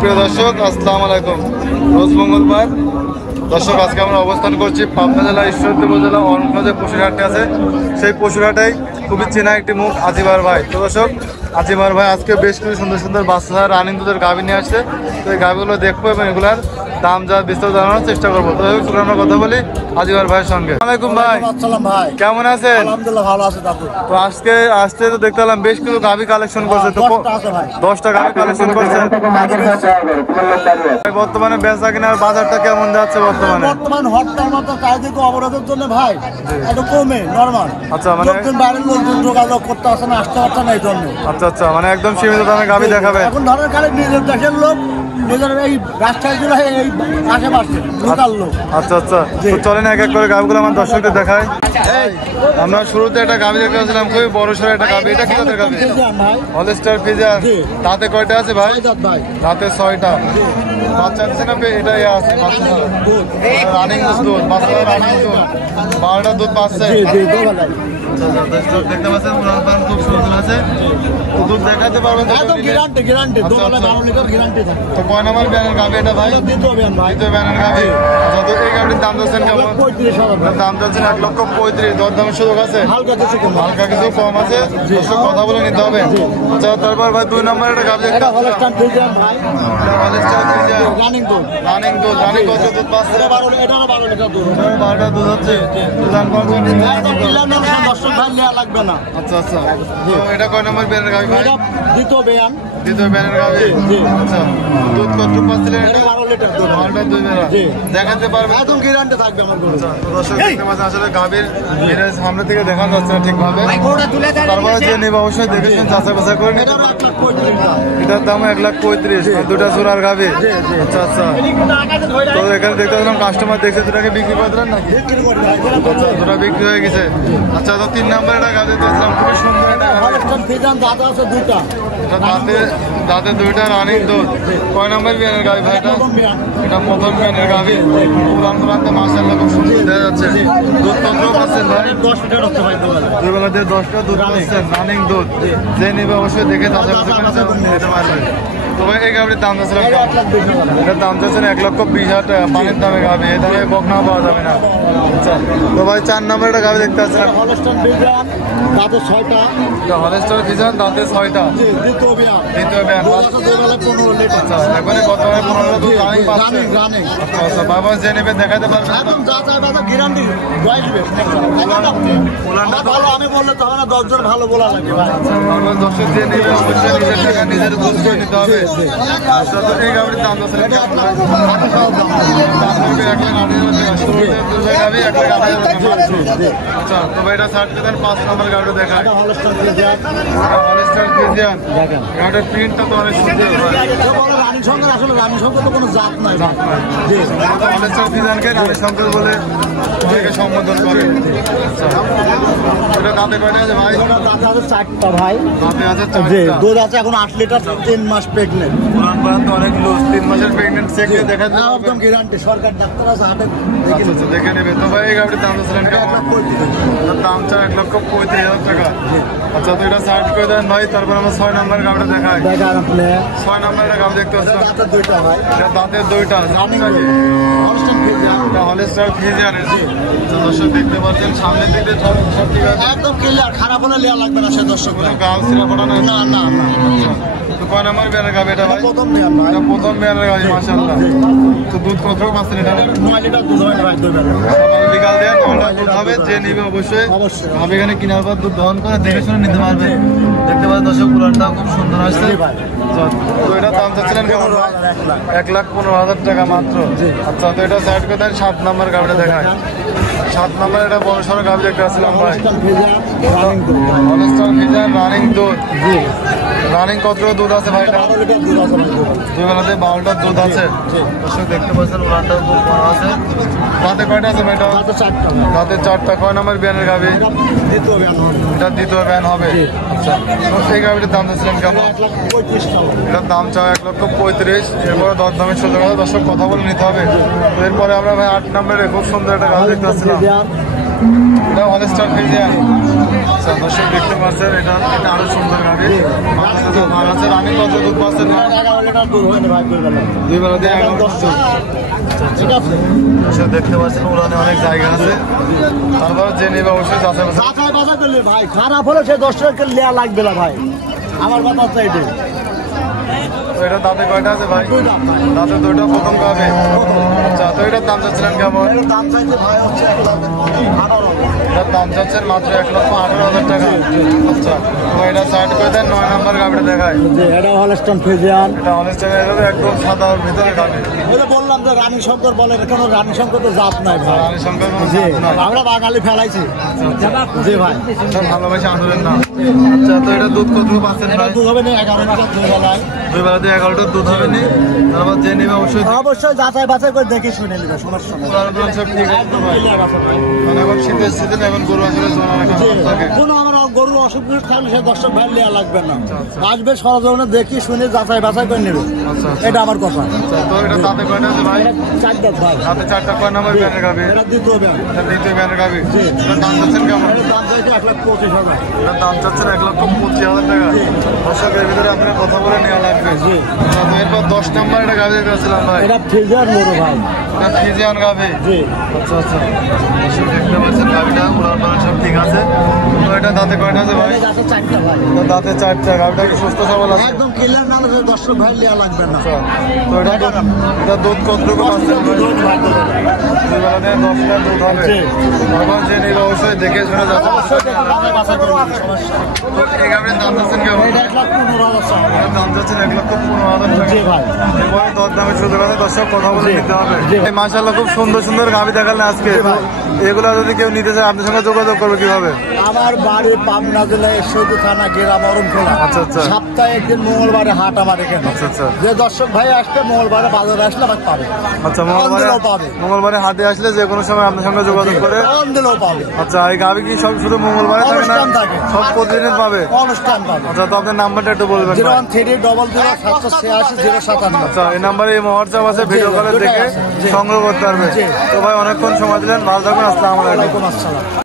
প্রিয় দর্শক আসসালামু আলাইকুম। রোজ মঙ্গলবার দর্শক আজকে আমরা অবস্থান করছি পাবনা জেলা ঈশ্বরদী উপজেলা অরণ্য যে পশুর হাটটি আছে সেই পশুর হাটেই খুবই চেনা একটি মুখ আজিবার ভাই। তো দর্শক আজিবার ভাই আজকে বেশ কিছু সুন্দর সুন্দর বাচ্চা রানিং দুধের গাভী নিয়ে আসছে। তো এই গাভীগুলো দেখবো এবং এগুলার দাম যা বিস্তারিত জানানোর চেষ্টা করবো। তো আমরা কথা বলি আজিবার ভাইয়ের সঙ্গে। আসসালামাইকুম ভাই, কেমন আছেন? আলহামদুলিল্লাহ ভালো আছে দাদু। তো আজকে আসতে তো দেখতে পেলাম বেশ কিছু গাভী কালেকশন করছে। তো 10টা গাভী কালেকশন করছে। বর্তমানে বেচা কেনার বাজারটা কেমন যাচ্ছে বর্তমানে? বর্তমান হরতাল মতো চারিদিকে অবরোধের জন্য ভাই একটু কমে নরমাল। আচ্ছা, মানে বাইরের লোকজন যোগাযোগ করতে আসছে না, আসতে পারছে না এই জন্য। আচ্ছা আচ্ছা, মানে একদম সীমিত দামে গাভী দেখাবে এখন ধরেন খালি নিজের দেশের লোক, নিজের এই রাস্তাগুলো এই আশেপাশে লোকাল লোক। আচ্ছা আচ্ছা, তো চলেন এক এক করে গাভীগুলো আমার দর্শকদের দেখায়। আমরা শুরুতে একটা গাভী দেখতে পাচ্ছিলাম, খুবই বড় সড়ো একটা গাভী। এটা কি জাতের গাভী? Holstein Friesian. দাঁতে কয়টা আছে ভাই? দাঁতে 6টা। বাচ্চা আছে না? এটা আছে রানিং দুধ, বাচ্চা রানিং দুধ, 12টা দুধ পাচ্ছে। দেখতে পাচ্ছেন খুব সুন্দর আছে। দুধ দেখাতে পারবেন তো? কয় নাম্বার ব্যানের গাভী এটা ভাই? দ্বিতীয় ব্যানের গাভী। আচ্ছা, এই গাভীর দাম যাচ্ছেন কেমন? দাম যাচ্ছেন 1,35,000। দরদামের সুযোগ আছে? হালকা কিছু কম আছে, কথা বলে নিতে হবে। আচ্ছা, তারপর ভাই 2 নম্বর একটা গাভী দেখতে রানিং দুধ। রানিং কত দুধ পাচ্ছে? 12টা দুধ হচ্ছে। লাগবে না। আচ্ছা আচ্ছা, এটা কয় নম্বর ব্যানের গাভী ভাই? দ্বিতীয় ব্যানের গাভী। আচ্ছা, দুধ কত পাচ্ছিলেন? 12 লিটার দুধ। 12টা দুধ দেখাতে পারবেন? একদম গ্যারান্টি থাকবে আমার গরু। দর্শক দেখতে পাচ্ছেন আসলে গাভীর সামনে থেকে দেখানো যাচ্ছে না ঠিকভাবে। তারপরে যে নেবে অবশ্যই দেখেছেন, যাচাই বাছাই করে নিতে হবে। এটার দাম 1,35,000। দুটা জোড়ার গাভী। আচ্ছা আচ্ছা, তো এখানে দেখতে পেলাম কাস্টমার দেখছে, দুটাকে বিক্রি করে দিলেন নাকি? আচ্ছা, দুটা বিক্রি হয়ে গেছে। আচ্ছা, তো 3 নম্বর একটা গাভী দেখছিলাম, খুবই সুন্দর একটা দাঁতে 2টা রানিং দুধ। কয় নম্বর বিয়ানের গাভী ভাই এটা? এটা প্রথম বিয়ানের গাভী। পুরান পুরানতে মাশাআল্লাহ খুব সুন্দর দেখা যাচ্ছে। দুধ কত পাচ্ছেন ভাই? 10 লিটার হচ্ছে ভাই। দুই বেলাতে 10টা দুধ পাচ্ছেন রানিং দুধ। যে নেবে অবশ্যই দেখে যাচাই বাছাই করে নিতে পারবে। তো ভাই এই গাভীর দাম যাচ্ছিল, এটার দাম যাচ্ছেন 1,20,000 টাকা। পানির দামে গাভী, এই দামে বকনা পাওয়া যাবে না। আচ্ছা, তো ভাই 4 নম্বর একটা গাভী দেখতে পাচ্ছেন, হলস্টাইন ফ্রিজিয়ান, দাঁতে 6টা। হলস্টাইন ফ্রিজিয়ান, দাঁতে 6টা। দ্বিতীয় ব্যান। আচ্ছা, এখনই বর্তমানে 15 দুধ রানিং পাচ্ছে। আচ্ছা আচ্ছা, বাবা যে নেবে দেখাতে পারবেন? গ্যারান্টি। আমি বললে তো না, 10 জন ভালো বলা লাগে। দর্শক যে নেবে অবশ্যই নিজের টাকা নিজের দুধ করে নিতে হবে। আচ্ছা, তো এই গাভীর দাম যাচ্ছিল 1,08,000। আচ্ছা, তো ভাই এটা 5 নম্বর গাভীটা দেখায়। Holstein Friesian. গাভীটার প্রিন্টটা তো অনেক সুন্দর। রানী শঙ্কর, আসলে রানী শঙ্কর তো কোনো জাত নাই। হলস্টাইন ফ্রিজিয়ানকে রানী শঙ্কর বলে অনেকে সম্বোধন করে। এটা দাঁতে কয়টা আছে ভাই? দাঁতে আছে 4টা ভাই। দাঁতে আছে 4টা। দুধ আছে এখন 8 লিটার। 3 মাস প্রেগনেন্ট। অনেক লুজ। 3 মাসের প্রেগনেন্ট চেক দিয়ে দেখা যায়। একদম গ্যারান্টি, সরকার ডাক্তার আছে হাতে দেখে নেবে। তো ভাই এই গাভীর দাম যাচ্ছিলেন কেমন? দাম চা 1,35,000 টাকা। আচ্ছা, তো এটা সার্চ করে দেন নয়। তারপর আমরা 6 নম্বর গাভীটা দেখাই। 6 নম্বর একটা গাভী দেখতে পাচ্ছেন, দাঁতে 2টা ভাই। এটা দাঁতের 2টা। Holstein Friesian. দর্শক দেখতে পাচ্ছেন সামনের দিকে সব ঠিক আছে, একদম ক্লিয়ার। খারাপ হলে লেয়া লাগবে না সে দর্শক। গাল ছিঁড়া ফোটা না? না না না। তো কয় নম্বর বিয়ানের গাভী এটা ভাই? প্রথম বিয়ান ভাই। এটা প্রথম বিয়ানের গাভী, মাশাআল্লাহ। তো দুধ কত পাচ্ছেন এটা? 9 লিটার দুধ হয় ভাই। 2 বেলা বিকাল দিয়ে 9টা দুধ হবে। যে নিবে অবশ্যই ভাবে এখানে কেনার পর দুধ দহন করে দেখে শুনে নিতে পারবে। দেখতে পাচ্ছেন দর্শক পুরানটা খুব সুন্দর আসছে। তো এটা দাম চাচ্ছিলেন কেমন? 1,15,000 টাকা মাত্র। আচ্ছা, তো এটা সাইড করে দেন। 7 নম্বর গাভীটা দেখায়। 7 নম্বর এটা বড় সড়ো গাভী দেখতে আসছিলাম ভাই। হলস্টাইন ফ্রিজিয়ান রানিং দুধ। রানিং কত দুধ আছে ভাই? 12 লিটার দুধ আছে। দুই বেলাতে 12টা দুধ আছে। দর্শক দেখতে পাচ্ছেন উড়ানটাও খুব বড় আছে। দাঁতে কয়টা আছে ভাই? দাঁতে 4টা। কয় নম্বর বিয়ানের গাভী? দ্বিতীয় ব্যান। এটা দ্বিতীয় ব্যান হবে। আচ্ছা, সেই গাভীটার দাম দিচ্ছিলেন কেমন? এটার দাম চাও 1,35,000। এরপরে দরদামের সুযোগ আছে, দর্শক কথা বলে নিতে হবে। তো এরপরে আমরা ভাই 8 নম্বরে খুব সুন্দর একটা গাভী দেখতে পাচ্ছিলাম। এটা হলস্টাইন ফ্রিজিয়ান। আচ্ছা দর্শক দেখতে পাচ্ছেন এটা আরো সুন্দর গাভি। মাছের আমি কত দুধ পাচ্ছেন? 11 লিটার দুধ হয়নি ভাই দুইবেলা। দুইবেলা দিয়ে 11 লিটার। ঠিক আছে দর্শক দেখতে পাচ্ছেন উড়ানে অনেক জায়গা আছে, তারপর যে নেবে অবশ্যই যাচাই বাছাই। যাচাই বাছাই করলে ভাই খারাপ হলে সে 10 টাকা লেয়া লাগবে না ভাই, আমার কথা হচ্ছে এটাই। তো এটা দাঁতে কয়টা আছে ভাই? দাঁতে দুইটা, প্রথম গাভি। আচ্ছা তো এটার দাম চাচ্ছিলেন কেমন? দাম চাইছে ভাই হচ্ছে 1,18,000। এটার দাম চাচ্ছেন মাত্র 1,18,000 টাকা। আচ্ছা তো এটা সাইড করে দেন, 9 নম্বর গাভিটা দেখায়। এটা হলস্টাইন ফ্রিজিয়ান, এটা অনেস্টাইন একদম সাদা ভিতরে গাভি। ওই যে বললাম যে রানী শঙ্কর বলে, কোনো রানী শঙ্কর তো জাত নাই ভাই। রানী শঙ্কর কোনো জি জাত না। আমরা বাঙালি ফেলাইছি। জি ভাই ভালোবাসে আন্দোলন না। আচ্ছা তো এটা দুধ কত পাচ্ছেন এটা ভাই? দুধ হবে না 11 লিটার দুধ বেলায়। দুইবেলা দিয়ে 11 লিটার দুধ হবে নি, তারপর যে নেবে অবশ্যই অবশ্যই যাচাই বাছাই করে দেখে শুনে নেবে, সমস্যা নেই। সব ঠিক আছে একদম ভাই। clear আছে ভাই। মানে এখন শীতের সিজন, এখন গরু আসলে জোড়া রাখা জি, থাকে। কোনো আমার গরুর অসুখ বিসুখ থাকলে সে 10 টাকা ভাই লেয়া লাগবে না, আসবে সরজমিনে দেখি শুনে যাচাই বাছাই করে নেবে, আচ্ছা আচ্ছা। এটা আমার কথা। আচ্ছা, তো এটা দাঁতে কয়টা আছে ভাই? এটা 4 দাঁত ভাই। দাঁতে 4টা, কয় নম্বর ব্যানের গাভি? এটা দ্বিতীয় ব্যাংক। এটা দ্বিতীয় ব্যানের গাভি। জি। এটার দাম চাচ্ছেন কেমন? এটার দাম চাইছে 1,25,000। এটার দাম চাচ্ছেন 1,25,000 টাকা। দর্শকের ভিতরে আপনার কথা বলে নেওয়া লাগবে। জি। আচ্ছা, তো এরপর 10 নম্বর এটা গাভি দিয়েছিলাম ভাই। এটা ফ্রিজিয়ান মোড়ো ভাই। এটা ফ্রিজিয়ান গাভি। জি আচ্ছা আচ্ছা। দর্শক দেখতে পাচ্ছেন গাভিটা উড়ান পাড়ান সব ঠিক আছে। তো এটা দাঁতে কয়টা আছে ভাই? এটা আছে 4টা ভাই। তো দাঁতে 4টা। গাভিটা কি সুস্থ সবল আছে? একদম ক্লিয়ার না হলে 10 টাকা ভাই লেয়া লাগবে না। আচ্ছা, তো এটা দুধ কতটুকু পাচ্ছেন ভাই? দুইবেলা দিয়ে 10 লিটার দুধ হবে। জি। তারপর যে নিবে অবশ্যই দেখে শুনে যাচ্ছে। অবশ্যই দেখে যাচাই বাছাই করে নেবে, সমস্যা নেই। তো এই গাভির দাম চাচ্ছেন কেমন? এটা 1,15,000। এটার দাম চাচ্ছেন 1,15,000 টাকা। জি ভাই। এরপরে দর দামের সুযোগ আছে, দর্শক কথা বলে জি। নিতে হবে। জি। এই মাশাআল্লাহ খুব সুন্দর সুন্দর গাভি দেখালেন আজকে। এগুলো যদি কেউ নিতে চায় আপনার সঙ্গে যোগাযোগ করবে কিভাবে? আমার বাড়ি পাবনা জেলায় সৈদু থানা গ্রাম অরণখোলা। আচ্ছা, আচ্ছা। সপ্তাহে একদিন মঙ্গলবারে হাট আমার এখানে। আচ্ছা, আচ্ছা। যে দর্শক ভাই আসবে মঙ্গলবারে বাজারে আসলে আমাকে পাবে। আচ্ছা, ফোন দিলেও পাবে। মঙ্গলবারে হাটে আসলে যে কোনো সময় আপনার সঙ্গে যোগাযোগ করে। ফোন দিলেও পাবে। আচ্ছা, এই গাভি কি সব শুধু মঙ্গলবারে থাকে না? অনুষ্ঠান থাকে। সব প্রতিদিন পাবে? অনুষ্ঠান পাবে। আচ্ছা, তো আপনার নাম্বারটা একটু বলবেন ভাই। 013000786 আচ্ছা, এই নাম্বারে এই হোয়াটসঅ্যাপ আছে, ভিডিও কলে দুটাই দেখে আছে। জি। সংগ্রহ করতে পারবে। জি। তো ভাই অনেকক্ষণ সময় দিলেন, ভালো থাকবেন। আসসালামু আলাইকুম। ওয়ালাইকুম আসসালাম।